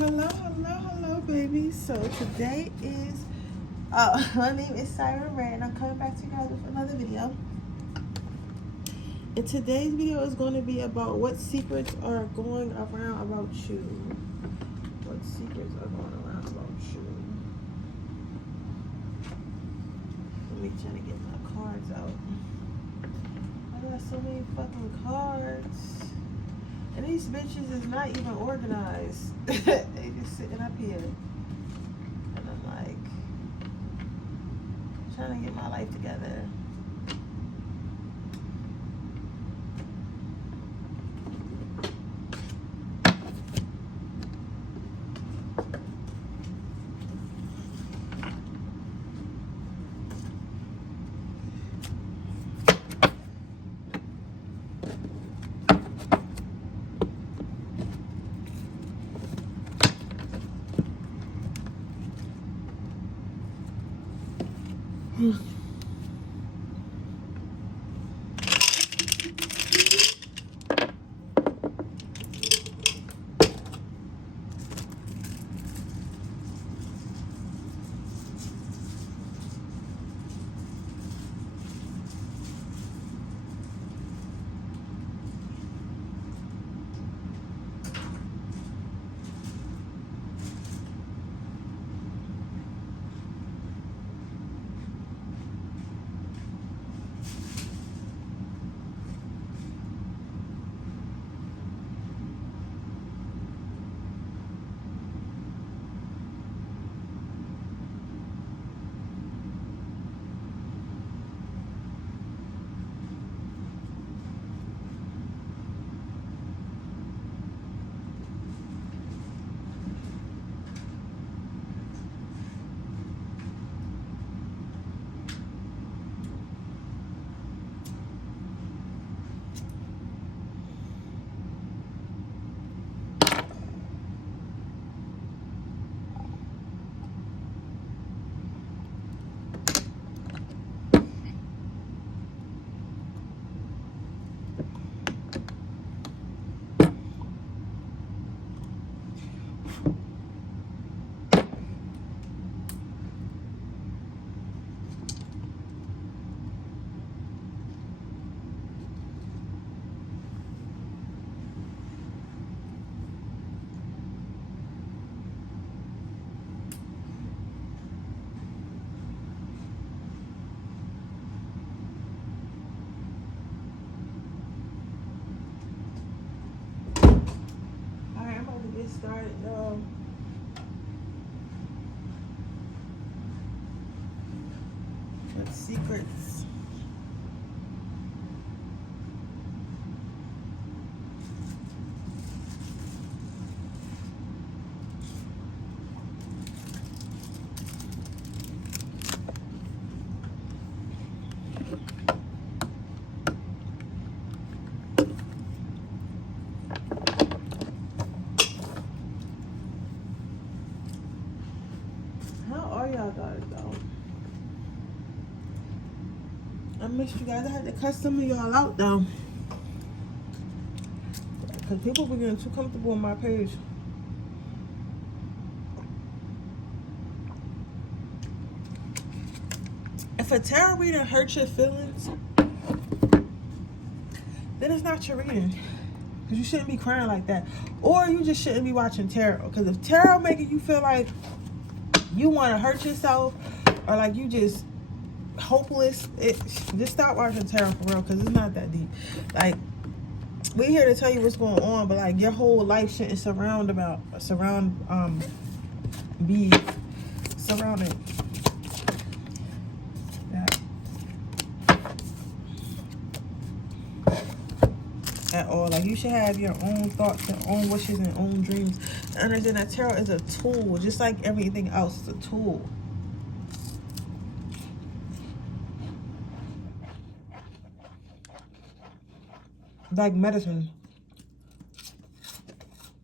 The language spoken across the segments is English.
Hello, baby. So today is, my name is Siren and I'm coming back to you guys with another video. And today's video is going to be about what secrets are going around about you. What secrets are going around about you? Let me try to get my cards out. I got so many fucking cards. And these bitches is not even organized. They just sitting up here. And I'm like, trying to get my life together. Started with secrets. Y'all guys though. I missed you guys. I had to cut some of y'all out though, because people were getting too comfortable on my page. If a tarot reading hurts your feelings, then it's not your reading. Because you shouldn't be crying like that. Or you just shouldn't be watching tarot. Because if tarot making you feel like you want to hurt yourself, or like you just hopeless, just stop watching tarot for real, because it's not that deep. Like, we're here to tell you what's going on, but like your whole life shouldn't be surrounded that at all. Like, you should have your own thoughts, your own wishes, and own dreams. And understand that tarot is a tool, just like everything else. It's a tool. Like medicine.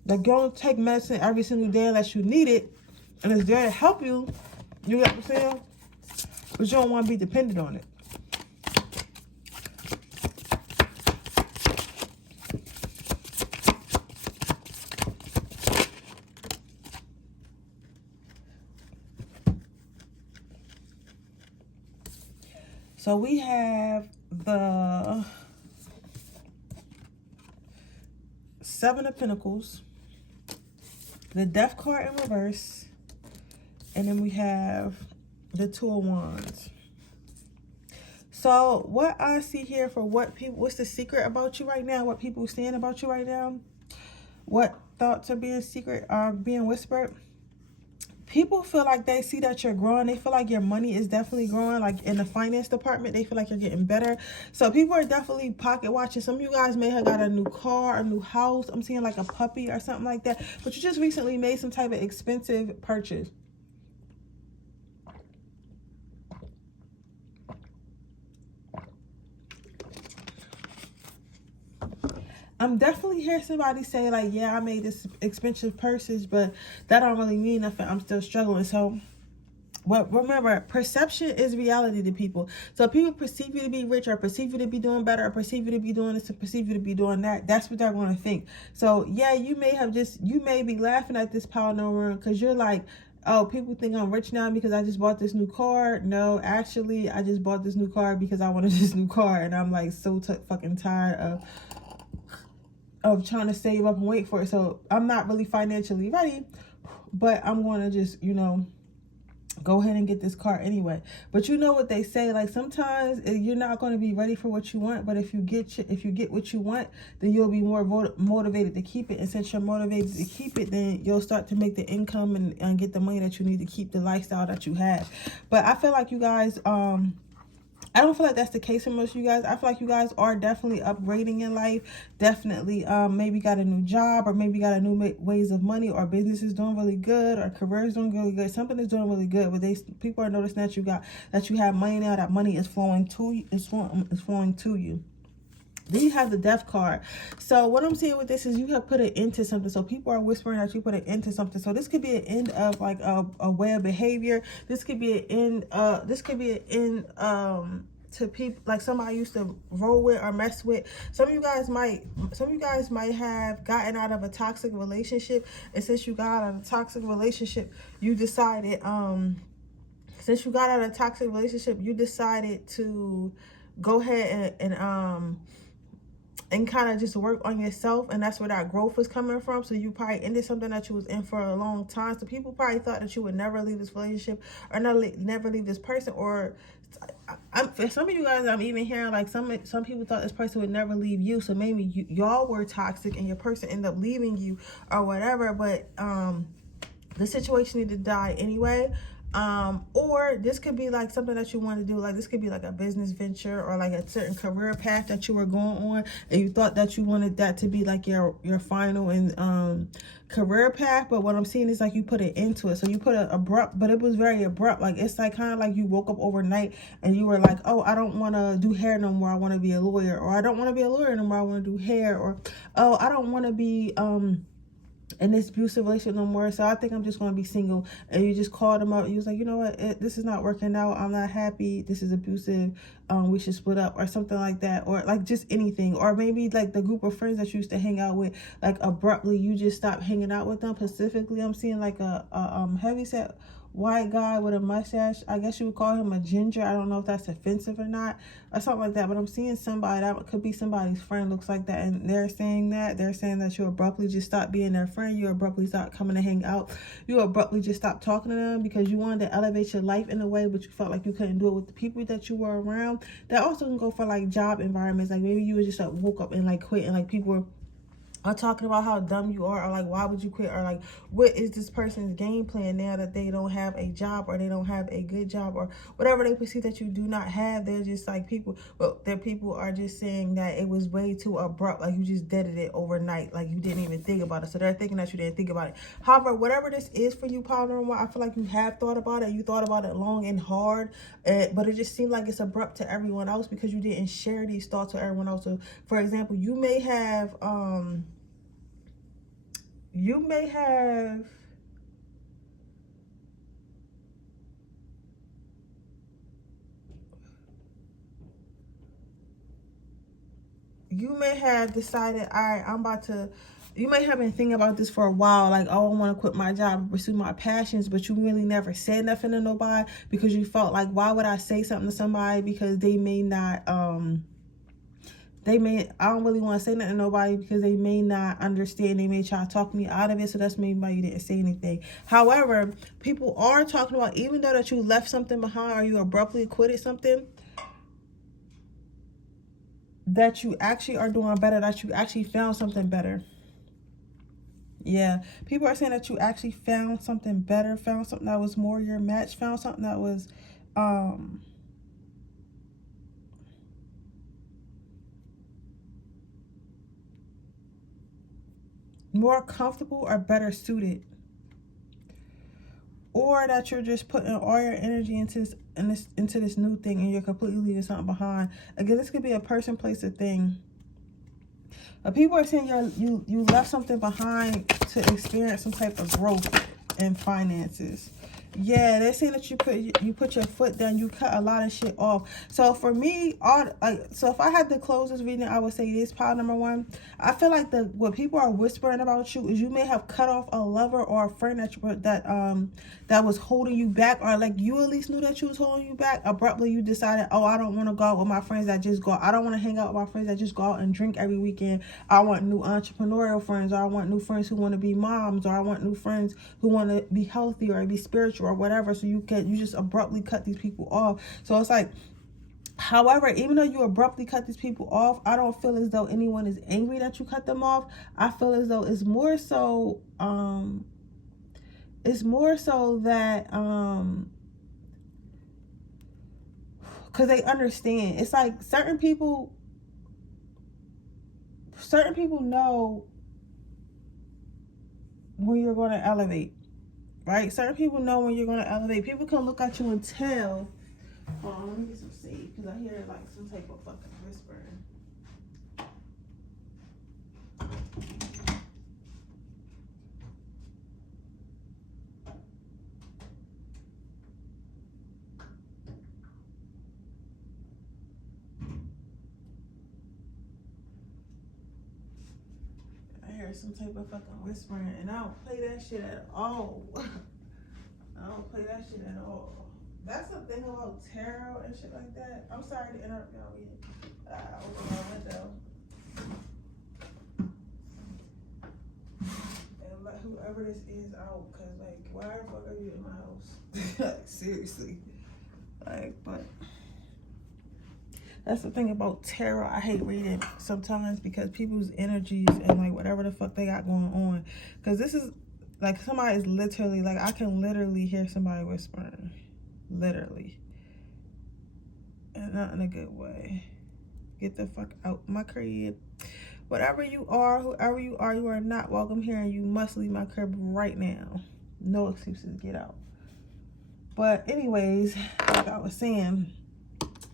Like, you don't take medicine every single day unless you need it, and it's there to help you. You get what I'm saying? But you don't want to be dependent on it. So we have the Seven of Pentacles, the Death card in reverse, and then we have the Two of Wands. So what I see here for what people, what's the secret about you right now? What people are saying about you right now? What thoughts are being being whispered? People feel like they see that you're growing. They feel like your money is definitely growing. Like in the finance department, they feel like you're getting better. So people are definitely pocket watching. Some of you guys may have got a new car, a new house. I'm seeing like a puppy or something like that. But you just recently made some type of expensive purchase. I'm definitely hearing somebody say like, yeah, I made this expensive purchase, but that don't really mean nothing. I'm still struggling. So, but remember, perception is reality to people. So if people perceive you to be rich, or perceive you to be doing better, or perceive you to be doing this, or perceive you to be doing that, that's what they're going to think. So yeah, you may be laughing at this power number because you're like, oh, people think I'm rich now because I just bought this new car. No, actually, I just bought this new car because I wanted this new car, and I'm like so fucking tired of trying to save up and wait for it. So I'm not really financially ready, but I'm going to just, you know, go ahead and get this car anyway. But you know what they say, like sometimes you're not going to be ready for what you want, but if you get what you want, then you'll be more motivated to keep it. And since you're motivated to keep it, then you'll start to make the income and get the money that you need to keep the lifestyle that you have. But I feel like you guys, I don't feel like that's the case for most of you guys. I feel like you guys are definitely upgrading in life. Definitely maybe got a new job, or maybe got a new ways of money, or business is doing really good, or career is doing really good. Something is doing really good, but people are noticing that you have money now, that money is flowing to you, is flowing to you. Then you have the Death card. So what I'm saying with this is you have put an end to something. So people are whispering that you put an end to something. So this could be an end of like a way of behavior. This could be an end to people like somebody used to roll with or mess with. Some of you guys might have gotten out of a toxic relationship, and since you got out of a toxic relationship, you decided to go ahead and kind of just work on yourself, and that's where that growth was coming from. So you probably ended something that you was in for a long time. So people probably thought that you would never leave this relationship, or never leave this person. Or for some of you guys, I'm even hearing like some people thought this person would never leave you. So maybe y'all were toxic and your person ended up leaving you or whatever. But the situation needed to die anyway. Or this could be like something that you want to do, like this could be like a business venture, or like a certain career path that you were going on, and you thought that you wanted that to be like your final and career path. But what I'm seeing is like you put it into it. So you put it abrupt, but it was very abrupt. Like it's like kind of like you woke up overnight and you were like, oh, I don't want to do hair no more, I want to be a lawyer. Or I don't want to be a lawyer no more, I want to do hair. Or oh, I don't want to be in this abusive relationship no more, so I think I'm just going to be single. And you just called him up, you was like, you know what, this is not working out, I'm not happy, this is abusive, we should split up, or something like that. Or like just anything. Or maybe like the group of friends that you used to hang out with, like abruptly you just stopped hanging out with them. Specifically, I'm seeing like a heavyset white guy with a mustache. I guess you would call him a ginger. I don't know if that's offensive or not, or something like that. But I'm seeing somebody that could be somebody's friend, looks like that, and they're saying that you abruptly just stopped being their friend. You abruptly stopped coming to hang out. You abruptly just stopped talking to them because you wanted to elevate your life in a way, but you felt like you couldn't do it with the people that you were around. That also can go for like job environments. Like maybe you were just like woke up and like quit, and like people were are talking about how dumb you are, or like why would you quit, or like what is this person's game plan now that they don't have a job, or they don't have a good job, or whatever they perceive that you do not have. They're just like people, well, their people are just saying that it was way too abrupt, like you just deaded it overnight, like you didn't even think about it. So they're thinking that you didn't think about it. However, whatever this is for you, Paranormal, I feel like you have thought about it. You thought about it long and hard, but it just seemed like it's abrupt to everyone else because you didn't share these thoughts with everyone else. So for example, you may have decided, all right, I'm about to you may have been thinking about this for a while, like, oh, I want to quit my job and pursue my passions, but you really never said nothing to nobody because you felt like, why would I say something to somebody, because they may not, I don't really want to say nothing to nobody because they may not understand. They may try to talk me out of it. So that's maybe why you didn't say anything. However, people are talking about, even though that you left something behind or you abruptly quitted something, that you actually are doing better, that you actually found something better. Yeah, people are saying that you actually found something better, found something that was more your match, found something that was more comfortable or better suited. Or that you're just putting all your energy into this new thing and you're completely leaving something behind. Again, this could be a person, place, or thing. People are saying you left something behind to experience some type of growth in finances. Yeah, they're saying that you put your foot down, you cut a lot of shit off. So for me, so if I had to close this reading, I would say this, pile number one. I feel like what people are whispering about you is you may have cut off a lover or a friend that was holding you back, or like you at least knew that you was holding you back. Abruptly, you decided, oh, I don't want to go out with my friends that just go out. I don't want to hang out with my friends that just go out and drink every weekend. I want new entrepreneurial friends, or I want new friends who want to be moms, or I want new friends who want to be healthy or be spiritual or whatever. So you just abruptly cut these people off. So it's like, however, even though you abruptly cut these people off, I don't feel as though anyone is angry that you cut them off. I feel as though it's more so that because they understand. It's like certain people know when you're going to elevate, right? Certain people know when you're going to elevate. People can look at you and tell. Hold on, let me get some sage because I hear like some type of fucking whispering. I hear some type of fucking whispering, and I don't play that shit at all. I don't play that shit at all. That's the thing about tarot and shit like that. I'm sorry to interrupt y'all. I open my window. And let whoever this is out, because, like, why the fuck are you in my house? Seriously. Like, but that's the thing about tarot. I hate reading sometimes because people's energies and, like, whatever the fuck they got going on. Because this is, like, somebody is literally, like, I can literally hear somebody whispering. Literally. And not in a good way. Get the fuck out my crib. Whatever you are, whoever you are not welcome here, and you must leave my crib right now. No excuses, get out. But anyways, like I was saying,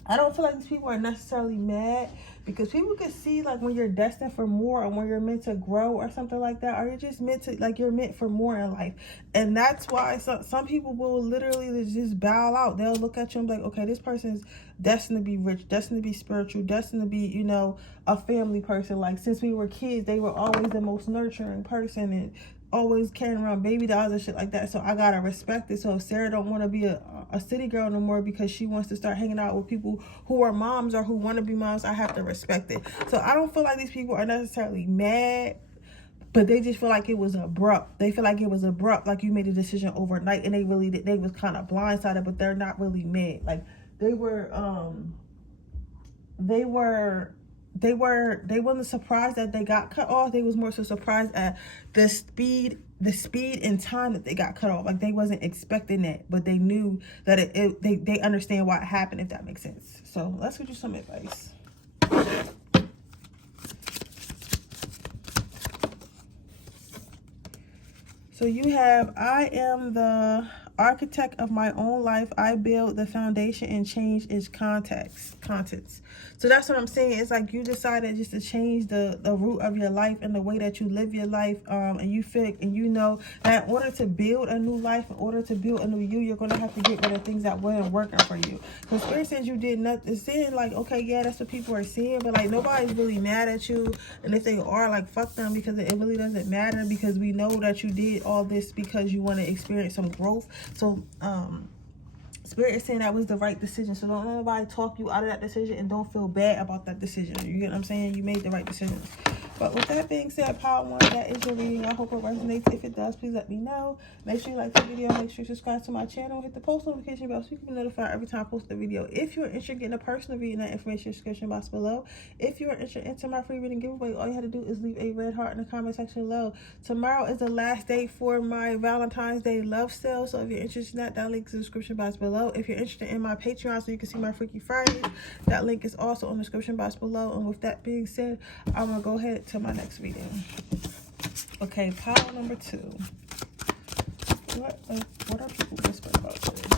I don't feel like these people are necessarily mad, because people can see, like, when you're destined for more, or when you're meant to grow or something like that, or you're just meant to, like, you're meant for more in life. And that's why some people will literally just bow out. They'll look at you and be like, okay, this person's destined to be rich, destined to be spiritual, destined to be, you know, a family person. Like, since we were kids, they were always the most nurturing person and always carrying around baby dolls and shit like that. So I gotta respect it. So if Sarah don't want to be a city girl no more because she wants to start hanging out with people who are moms or who want to be moms, I have to respect it. So I don't feel like these people are necessarily mad, but they just feel like it was abrupt. They feel like it was abrupt, like you made a decision overnight, and they was kind of blindsided, but they're not really mad. Like they wasn't surprised that they got cut off. They was more so surprised at the speed and time that they got cut off. Like they wasn't expecting that, but they knew that they understand why it happened, if that makes sense. So let's give you some advice. So you have, I am the Architect of my own life, I build the foundation and change its contents. So that's what I'm saying. It's like you decided just to change the root of your life and the way that you live your life. And you feel and you know that in order to build a new life, in order to build a new you, you're gonna have to get rid of things that weren't working for you. Because Spirit says you did nothing. It's saying like, okay, yeah, that's what people are seeing, but like nobody's really mad at you. And if they are, like, fuck them, because it really doesn't matter, because we know that you did all this because you want to experience some growth. So Spirit is saying that was the right decision. So don't let nobody talk you out of that decision, and don't feel bad about that decision. You get what I'm saying? You made the right decisions. But with that being said, Power 1, that is your reading. I hope it resonates. If it does, please let me know. Make sure you like the video. Make sure you subscribe to my channel. Hit the post notification bell so you can be notified every time I post a video. If you're interested in getting a personal reading, that information in the description box below. If you're interested in my free reading giveaway, all you have to do is leave a red heart in the comment section below. Tomorrow is the last day for my Valentine's Day love sale. So if you're interested in that, that link is in the description box below. If you're interested in my Patreon so you can see my Freaky Fridays, that link is also in the description box below. And with that being said, I'm going to go ahead to my next reading. Okay, pile number 2. What are people whispering about today?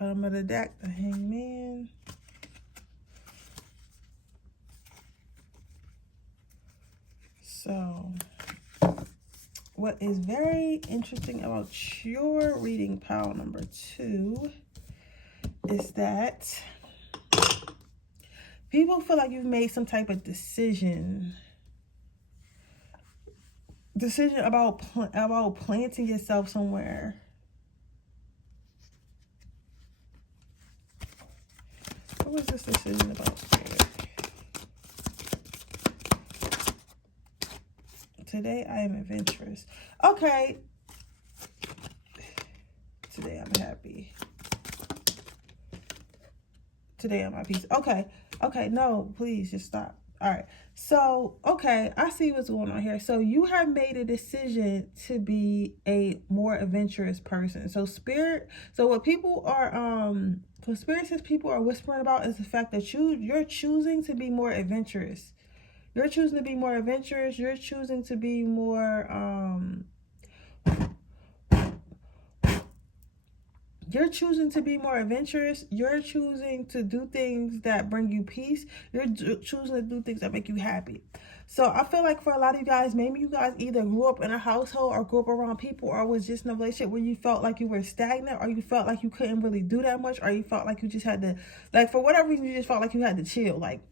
Bottom of the deck, the Hangman. So, what is very interesting about your reading, pile number 2, is that people feel like you've made some type of decision about planting yourself somewhere. What was this decision about, Spirit? Today I am adventurous. Okay. Today I'm happy. Today I'm at peace. Okay. Okay, no, please just stop. All right. So, okay, I see what's going on here. So you have made a decision to be a more adventurous person. So Spirit, so what people are what Spirit says people are whispering about is the fact that you're choosing to be more adventurous. You're choosing to be more adventurous. You're choosing to be more you're choosing to be more adventurous. You're choosing to do things that bring you peace. You're choosing to do things that make you happy. So I feel like for a lot of you guys, maybe you guys either grew up in a household or grew up around people, or was just in a relationship where you felt like you were stagnant, or you felt like you couldn't really do that much, or you felt like you just had to, like, for whatever reason, you just felt like you had to chill. Like,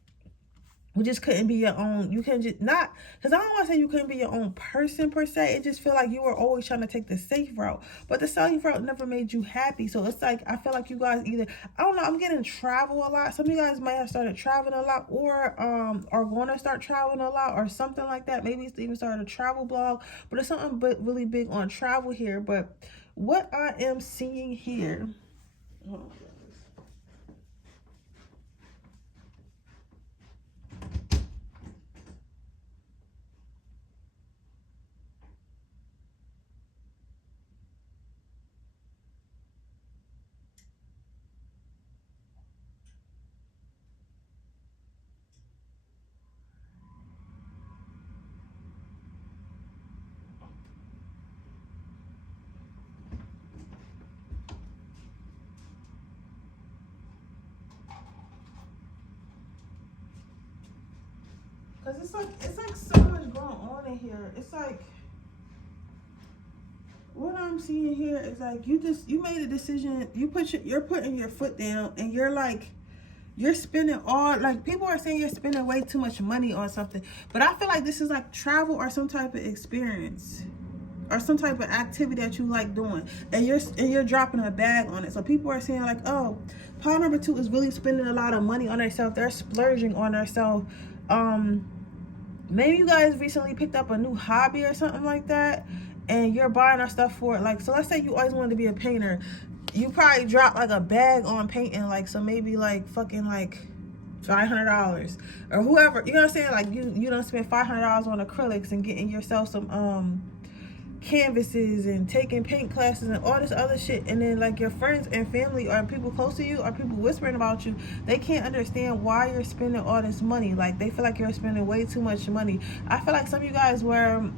you just couldn't be your own. You couldn't just not, because I don't want to say you couldn't be your own person per se. It just feel like you were always trying to take the safe route, but the safe route never made you happy. So it's like, I feel like you guys either, I don't know, I'm getting travel a lot. Some of you guys might have started traveling a lot, or are going to start traveling a lot, or something like that. Maybe it's even started a travel blog, but it's something really big on travel here. But what I am seeing here, hold on. Cause it's like so much going on in here. It's like, what I'm seeing here is like you made a decision. You're putting your foot down, and you're spending all, like, people are saying you're spending way too much money on something. But I feel like this is like travel or some type of experience, or some type of activity that you like doing, and you're dropping a bag on it. So people are saying like, oh, pile number 2 is really spending a lot of money on themselves. They're splurging on themselves. maybe you guys recently picked up a new hobby or something like that, and you're buying our stuff for it. Like, so let's say you always wanted to be a painter. You probably dropped like a bag on painting, like, so maybe like fucking like $500 or whoever, you know what I'm saying? Like, you don't spend $500 on acrylics and getting yourself some canvases and taking paint classes and all this other shit, and then like your friends and family or people close to you or people whispering about you, they can't understand why you're spending all this money. Like, they feel like you're spending way too much money. I feel like some of you guys were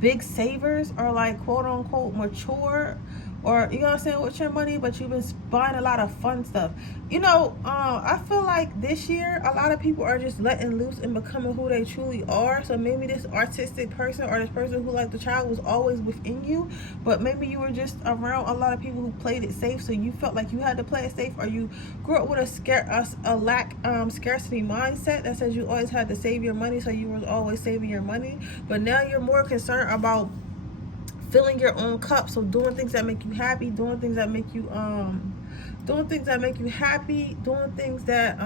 big savers or like quote unquote mature, or you know what I'm saying, with your money, but you've been buying a lot of fun stuff. You know, I feel like this year a lot of people are just letting loose and becoming who they truly are. So maybe this artistic person or this person who liked to travel was always within you, but maybe you were just around a lot of people who played it safe, so you felt like you had to play it safe, or you grew up with a scarcity mindset that says you always had to save your money, so you was always saving your money. But now you're more concerned about filling your own cup, so doing things that make you happy, doing things that make you happy, doing things that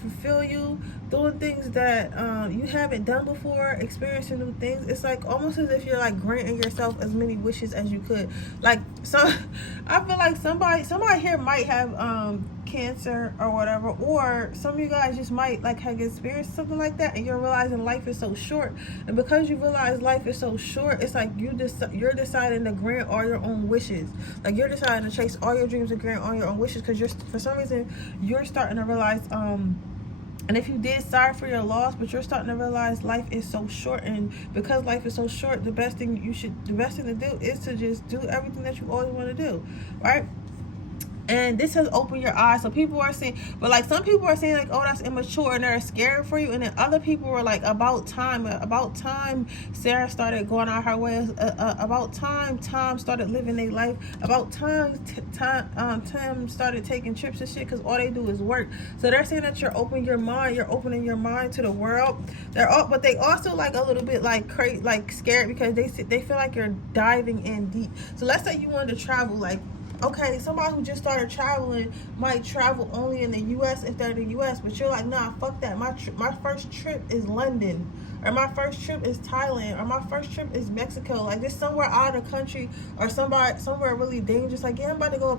fulfill you, doing things that you haven't done before, experiencing new things. It's like almost as if you're like granting yourself as many wishes as you could. Like, so I feel like somebody here might have cancer or whatever, or some of you guys just might like have experienced something like that, and you're realizing life is so short. And because you realize life is so short, it's like you're deciding to grant all your own wishes. Like, you're deciding to chase all your dreams and grant all your own wishes, because for some reason you're starting to realize and if you did, sorry for your loss, but you're starting to realize life is so short. And because life is so short, the best thing to do is to just do everything that you always want to do, right? And this has opened your eyes. So people are saying, but like some people are saying like, oh, that's immature, and they're scared for you. And then other people were like, about time Sarah started going out her way. About time Tom started living their life. About time Tim started taking trips and shit, because all they do is work. So they're saying that you're opening your mind to the world. But they also like a little bit like crazy, like scared, because they feel like you're diving in deep. So let's say you wanted to travel, like, okay, somebody who just started traveling might travel only in the U.S. if they're in the U.S., but you're like, nah, fuck that. My first trip is London, or my first trip is Thailand, or my first trip is Mexico. Like, just somewhere out of the country, or somewhere really dangerous. Like, yeah, I'm about to go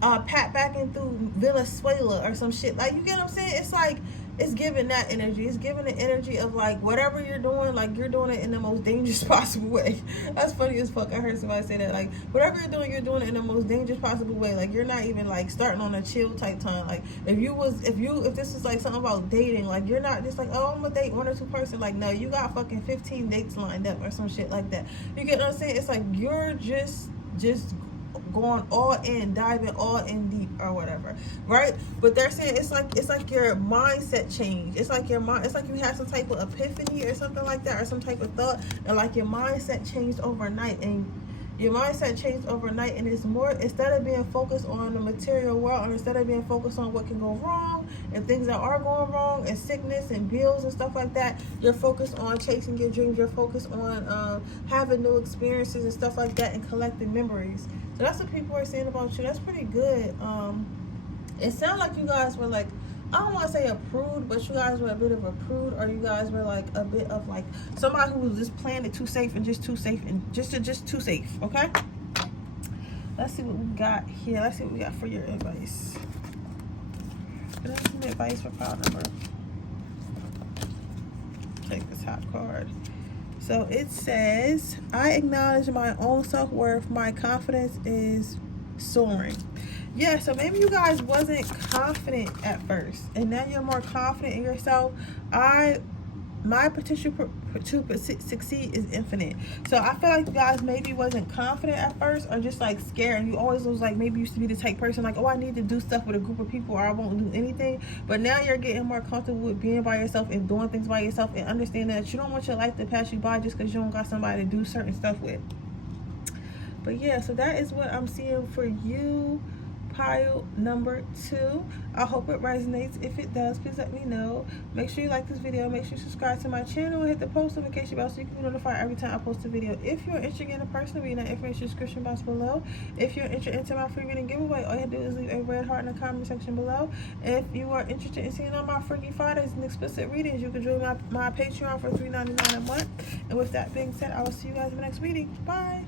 backpacking through Venezuela or some shit. Like, you get what I'm saying? It's like, it's giving that energy. It's giving the energy of like, whatever you're doing, like, you're doing it in the most dangerous possible way. That's funny as fuck. I heard somebody say that. Like, whatever you're doing it in the most dangerous possible way. Like, you're not even like starting on a chill type time. Like, if this was like something about dating, like, you're not just like, oh, I'm gonna date one or two person. Like, no, you got fucking 15 dates lined up or some shit like that. You get what I'm saying? It's like you're just going all in, diving all in deep or whatever, right? But they're saying it's like your mindset changed. It's like you had some type of epiphany or something like that, or some type of thought, and like your mindset changed overnight. And it's more, instead of being focused on the material world, and instead of being focused on what can go wrong and things that are going wrong and sickness and bills and stuff like that, you're focused on chasing your dreams. You're focused on having new experiences and stuff like that, and collecting memories. So that's what people are saying about you. That's pretty good. It sounds like you guys were like, I don't want to say a prude, but you guys were a bit of a prude, or you guys were like a bit of like somebody who was just playing it too safe and just too safe, okay? Let's see what we got here. Let's see what we got for your advice. Can I give me advice for file number? Take the top card. So it says, I acknowledge my own self-worth. My confidence is soaring. Yeah, so maybe you guys wasn't confident at first, and now you're more confident in yourself. My potential to succeed is infinite. So I feel like you guys maybe wasn't confident at first, or just like scared, and you always was like, maybe used to be the type person like, oh, I need to do stuff with a group of people, or I won't do anything. But now you're getting more comfortable with being by yourself and doing things by yourself, and understanding that you don't want your life to pass you by just because you don't got somebody to do certain stuff with. But yeah, so that is what I'm seeing for you, pile number 2. I hope it resonates. If it does, please let me know. Make sure you like this video. Make sure you subscribe to my channel and hit the post notification bell so you can be notified every time I post a video. If you're interested in a personal reading, that information in the description box below. If you're interested in my free reading giveaway, all you have to do is leave a red heart in the comment section below. If you are interested in seeing all my Freaky Fridays and explicit readings, you can join my Patreon for $3.99 a month. And with that being said, I will see you guys in the next reading. Bye.